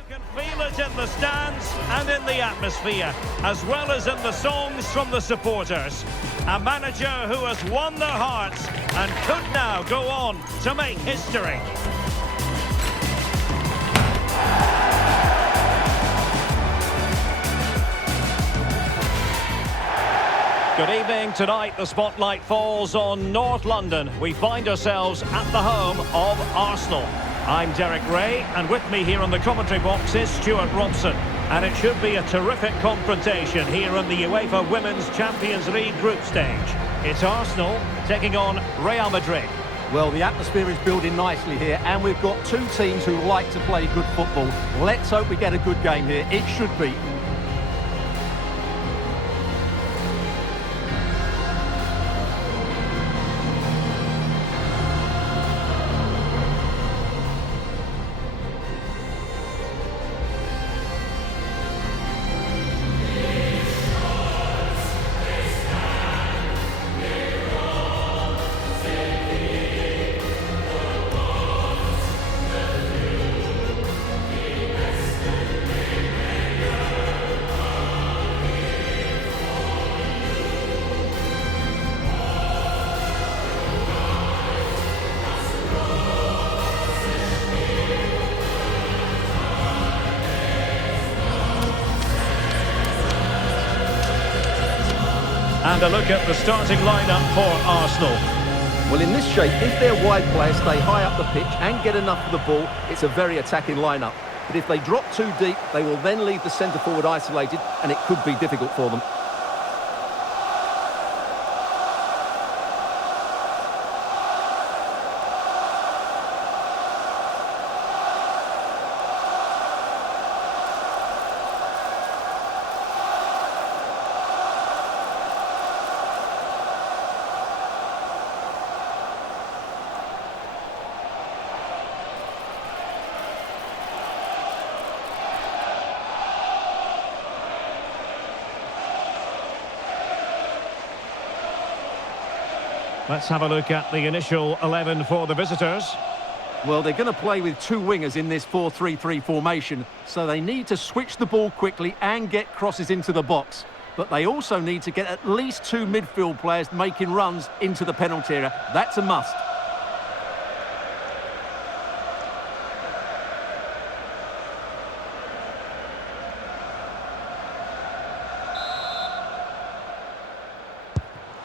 You can feel it in the stands and in the atmosphere, as well as in the songs from the supporters. A manager who has won their hearts and could now go on to make history. Good evening. Tonight the spotlight falls on North London. We find ourselves at the home of Arsenal. I'm Derek Ray, and with me here on the commentary box is Stuart Robson. And it should be a terrific confrontation here in the UEFA Women's Champions League group stage. It's Arsenal taking on Real Madrid. Well, the atmosphere is building nicely here, and we've got two teams who like to play good football. Let's hope we get a good game here. It should be. And a look at the starting lineup for Arsenal. Well, in this shape, if their wide players stay high up the pitch and get enough of the ball, it's a very attacking lineup. But if they drop too deep, they will then leave the centre-forward isolated, and it could be difficult for them. Let's have a look at the initial 11 for the visitors. Well, they're going to play with two wingers in this 4-3-3 formation, so they need to switch the ball quickly and get crosses into the box. But they also need to get at least two midfield players making runs into the penalty area. That's a must.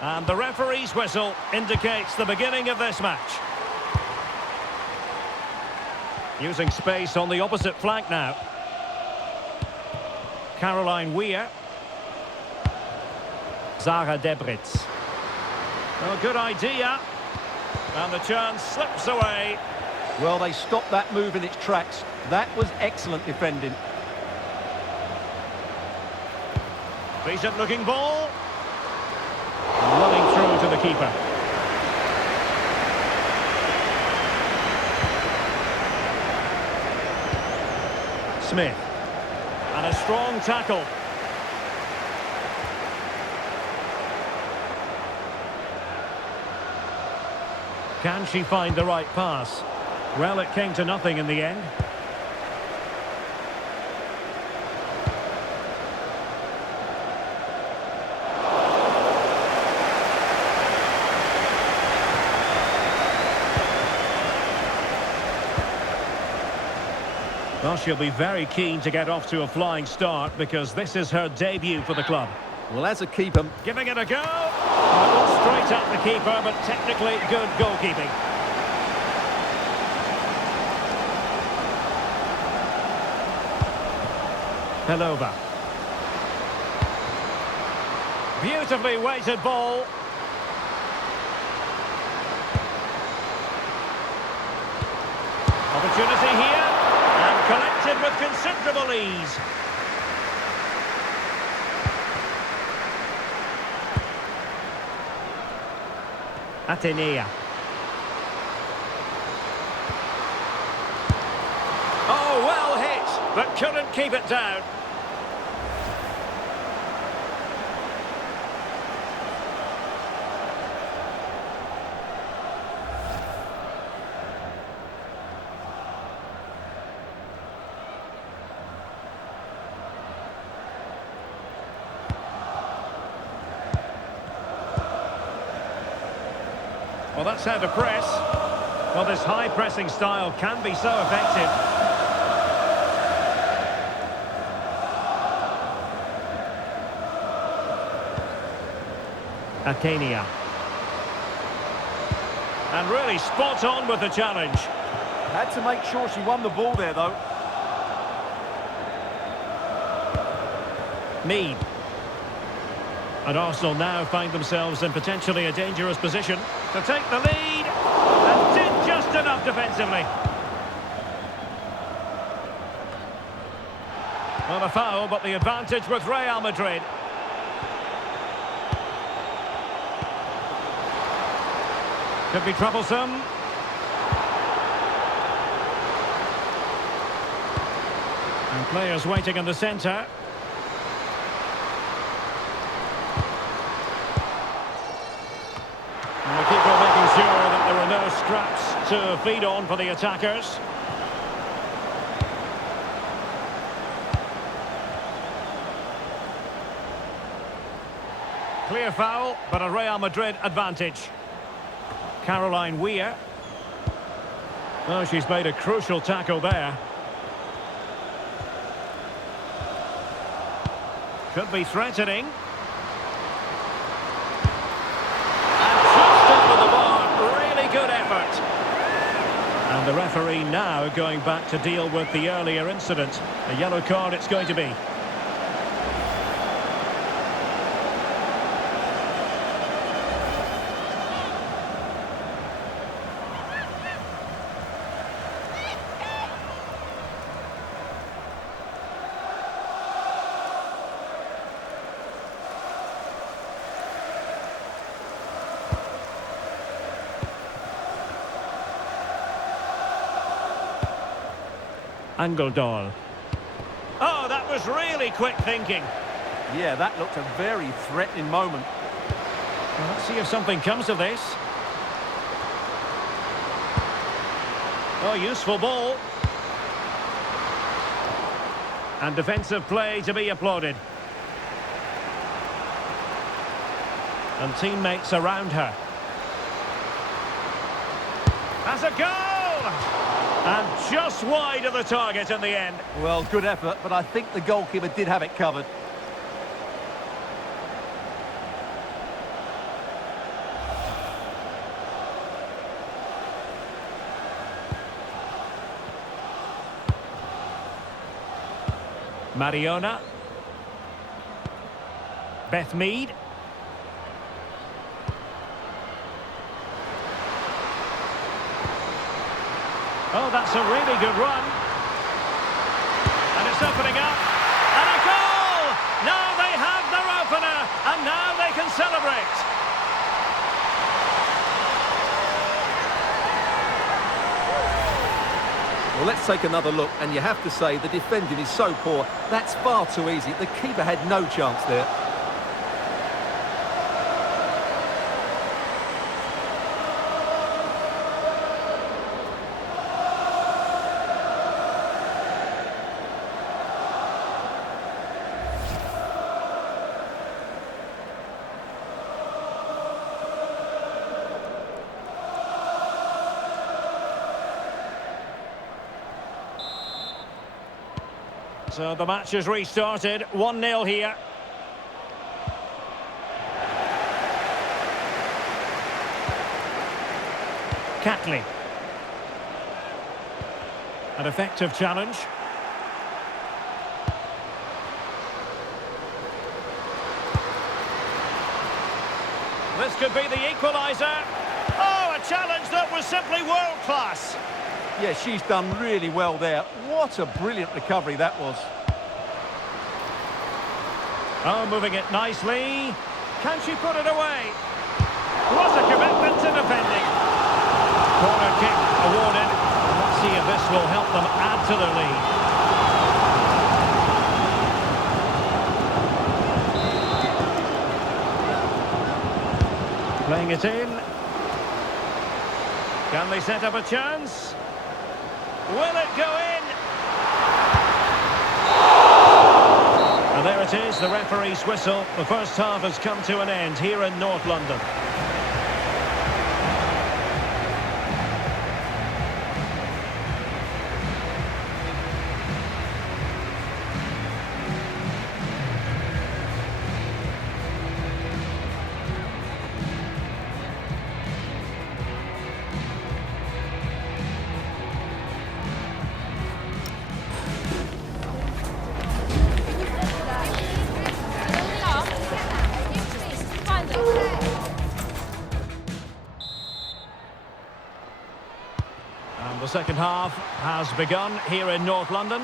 And the referee's whistle indicates the beginning of this match. Using space on the opposite flank now. Caroline Weir. Zara Debritz. Well, good idea. And the chance slips away. Well, they stopped that move in its tracks. That was excellent defending. Decent looking ball. Running through to the keeper. Smith. And a strong tackle. Can she find the right pass? Well, it came to nothing in the end. Well, she'll be very keen to get off to a flying start because this is her debut for the club. Well, as a keeper... Giving it a go. Well, straight at the keeper, but technically good goalkeeping. Pelova. Beautifully weighted ball. Opportunity here. And collected with considerable ease. Atenea. Oh, well hit, but couldn't keep it down. Well, that's how to press. Well, this high-pressing style can be so effective. Akania. And really spot on with the challenge. Had to make sure she won the ball there, though. Mead. And Arsenal now find themselves in potentially a dangerous position to take the lead. And did just enough defensively. Not a foul, but the advantage with Real Madrid. Could be troublesome. And players waiting in the centre. And the keeper making sure that there are no scraps to feed on for the attackers. Clear foul, but a Real Madrid advantage. Caroline Weir. Oh, she's made a crucial tackle there. Could be threatening. And just over the bar, really good effort. And the referee now going back to deal with the earlier incident. A yellow card it's going to be. Angeldal. Oh, that was really quick thinking. Yeah, that looked a very threatening moment. Well, let's see if something comes of this. Oh, useful ball. And defensive play to be applauded. And teammates around her. Has a goal! And just wide of the target in the end. Well, good effort, but I think the goalkeeper did have it covered. Mariona. Beth Mead. Oh, that's a really good run. And it's opening up. And a goal! Now they have their opener. And now they can celebrate. Well, let's take another look. And you have to say, the defending is so poor. That's far too easy. The keeper had no chance there. So the match has restarted. 1-0 here. Catley. An effective challenge. This could be the equaliser. Oh, a challenge that was simply world-class. Yeah, she's done really well there. What a brilliant recovery that was. Oh, moving it nicely. Can she put it away? What a commitment to defending. Corner kick awarded. Let's see if this will help them add to their lead. Playing it in. Can they set up a chance? Will it go in? And there it is, the referee's whistle. The first half has come to an end here in North London. the second half has begun here in North London.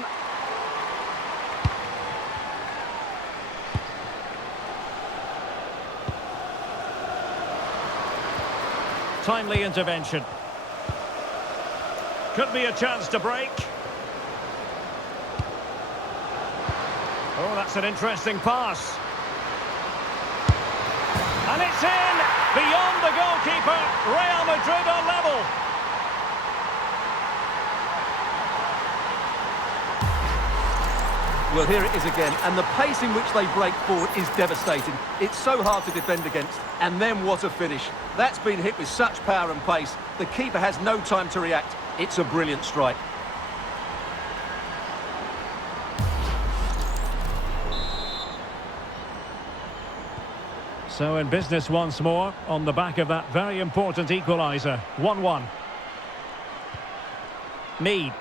Timely intervention. Could be a chance to break. Oh, that's an interesting pass. And it's in! Beyond the goalkeeper, Real Madrid are level. Well, here it is again, and the pace in which they break forward is devastating. It's so hard to defend against, and then what a finish. That's been hit with such power and pace. The keeper has no time to react. It's a brilliant strike. So in business once more, on the back of that very important equaliser. 1-1. Mead.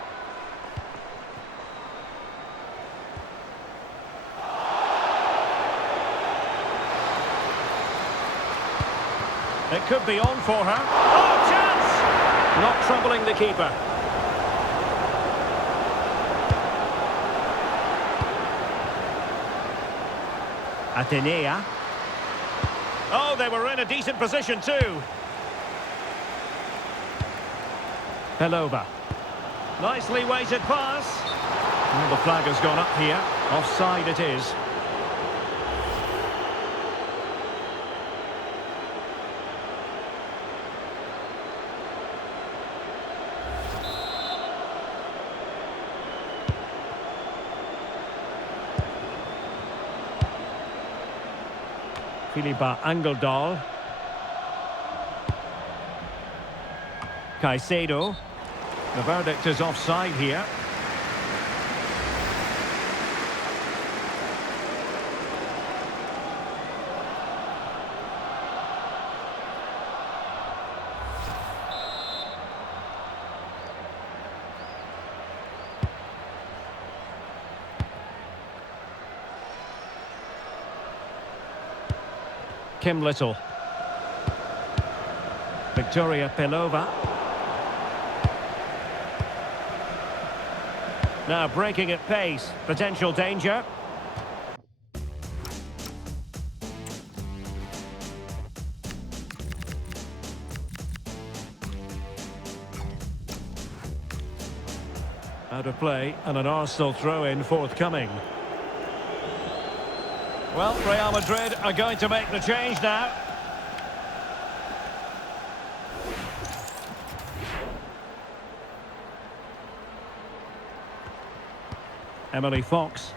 It could be on for her. Oh, chance! Not troubling the keeper. Atenea. Oh, they were in a decent position too. Pelova. Nicely weighted pass. Well, the flag has gone up here. Offside it is. Philippa Angeldal. Caicedo. The verdict is offside here. Kim Little. Victoria Pelova. Now breaking at pace. Potential danger. Out of play and an Arsenal throw-in forthcoming. Well, Real Madrid are going to make the change now. Emily Fox.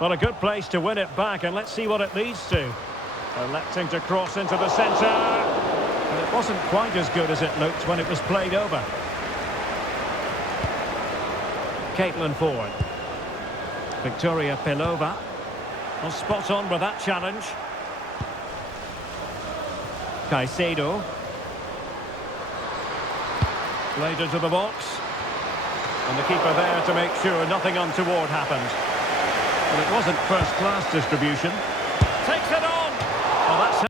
Well, a good place to win it back, and let's see what it leads to. Electing to cross into the centre. And it wasn't quite as good as it looked when it was played over. Caitlin Ford. Victoria Pelova. Well, spot on with that challenge. Caicedo. Played into the box. And the keeper there to make sure nothing untoward happened. But it wasn't first-class distribution. Takes it on! Well, that's...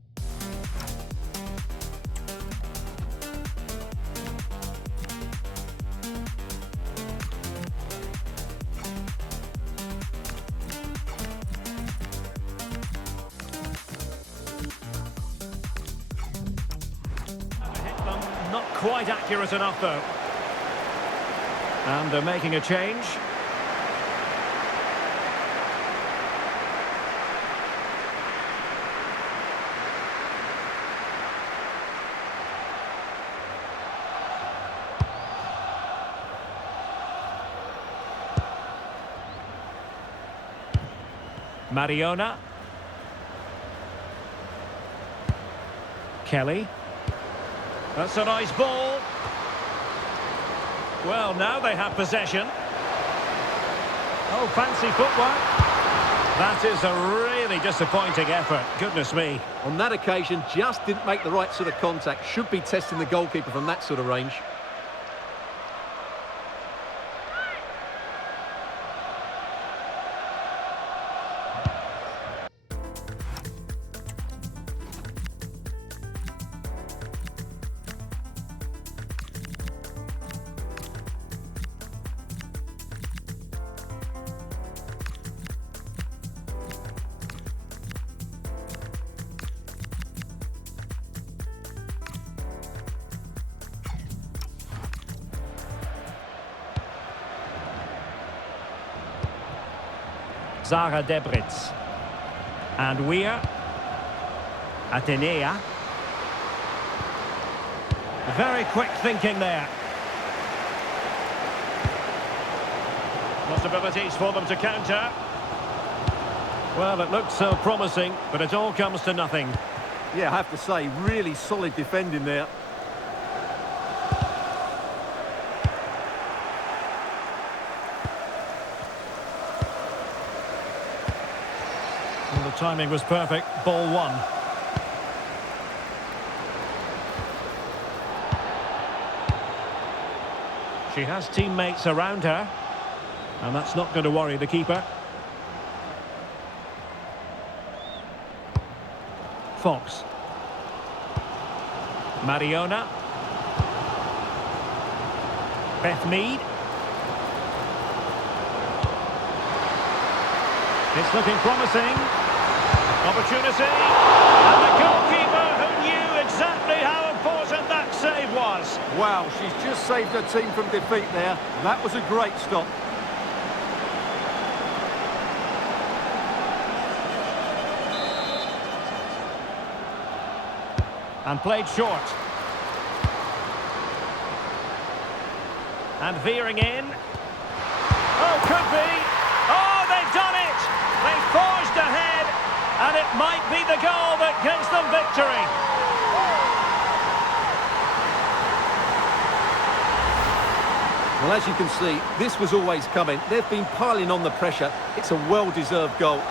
Not quite accurate enough, though. And they're making a change. Mariona. Kelly. That's a nice ball. Well, now they have possession. Oh, fancy footwork. That is a really disappointing effort. Goodness me. On that occasion, just didn't make the right sort of contact. Should be testing the goalkeeper from that sort of range. Zara Debritz. And Weir. Atenea. Very quick thinking there. Possibilities for them to counter. Well, it looked so promising, but it all comes to nothing. Yeah, I have to say, really solid defending there. Well, the timing was perfect. Ball one. She has teammates around her, and that's not going to worry the keeper. Fox. Mariona. Beth Mead. It's looking promising. Opportunity. And the goalkeeper who knew exactly how important that save was. Wow, she's just saved her team from defeat there. That was a great stop. And played short. And veering in. Oh, could be. Oh, they've done it! They forged ahead, and it might be the goal that gives them victory. Well, as you can see, this was always coming. They've been piling on the pressure. It's a well-deserved goal.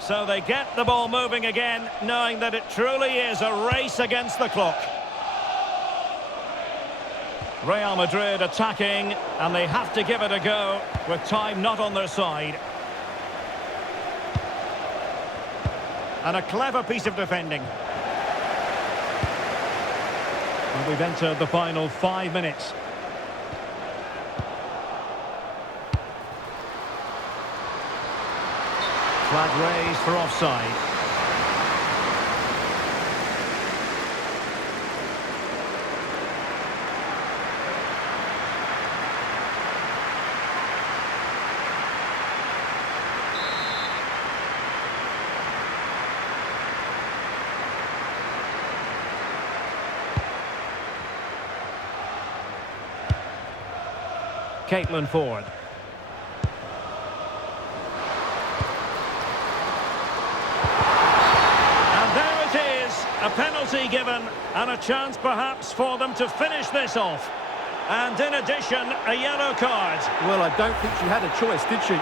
So they get the ball moving again, knowing that it truly is a race against the clock. Real Madrid attacking, and they have to give it a go, with time not on their side. And a clever piece of defending. And we've entered the final 5 minutes. Flag raised for offside. Caitlin Ford. A penalty given, and a chance perhaps for them to finish this off. And in addition, a yellow card. Well, I don't think she had a choice, did she?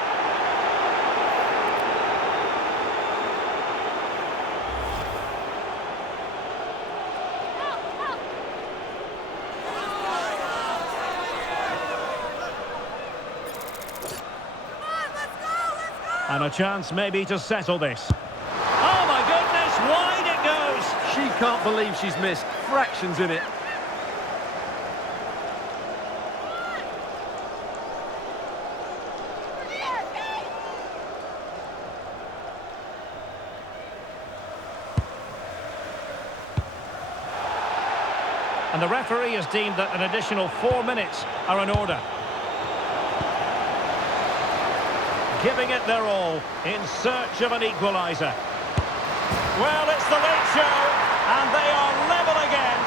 And a chance maybe to settle this. Oh my goodness, wide it goes! She can't believe she's missed. Fractions in it. And the referee has deemed that an additional 4 minutes are in order. Giving it their all in search of an equaliser. Well, it's the late show, and they are level again.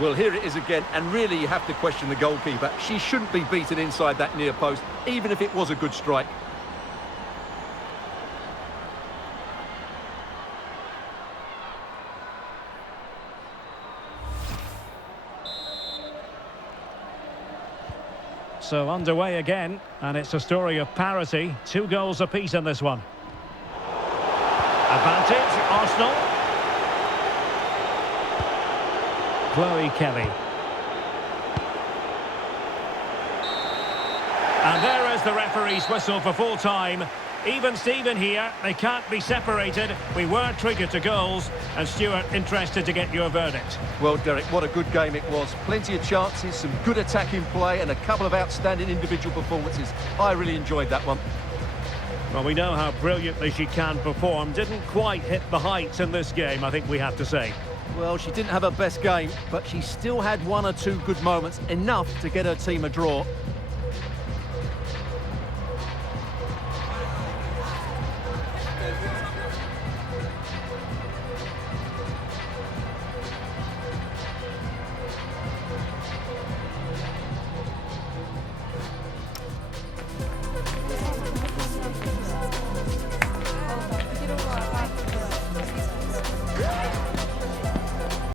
Well, here it is again, and really you have to question the goalkeeper. She shouldn't be beaten inside that near post, even if it was a good strike. So underway again, and it's a story of parity. 2 goals apiece in this one. Advantage, Arsenal. Chloe Kelly. And there is the referee's whistle for full time. Even Steven here, they can't be separated. We were treated to goals. And Stuart, interested to get your verdict. Well, Derek, what a good game it was. Plenty of chances, some good attacking play and a couple of outstanding individual performances. I really enjoyed that one. Well, we know how brilliantly she can perform. Didn't quite hit the heights in this game, I think we have to say. Well, she didn't have her best game, but she still had one or two good moments, enough to get her team a draw.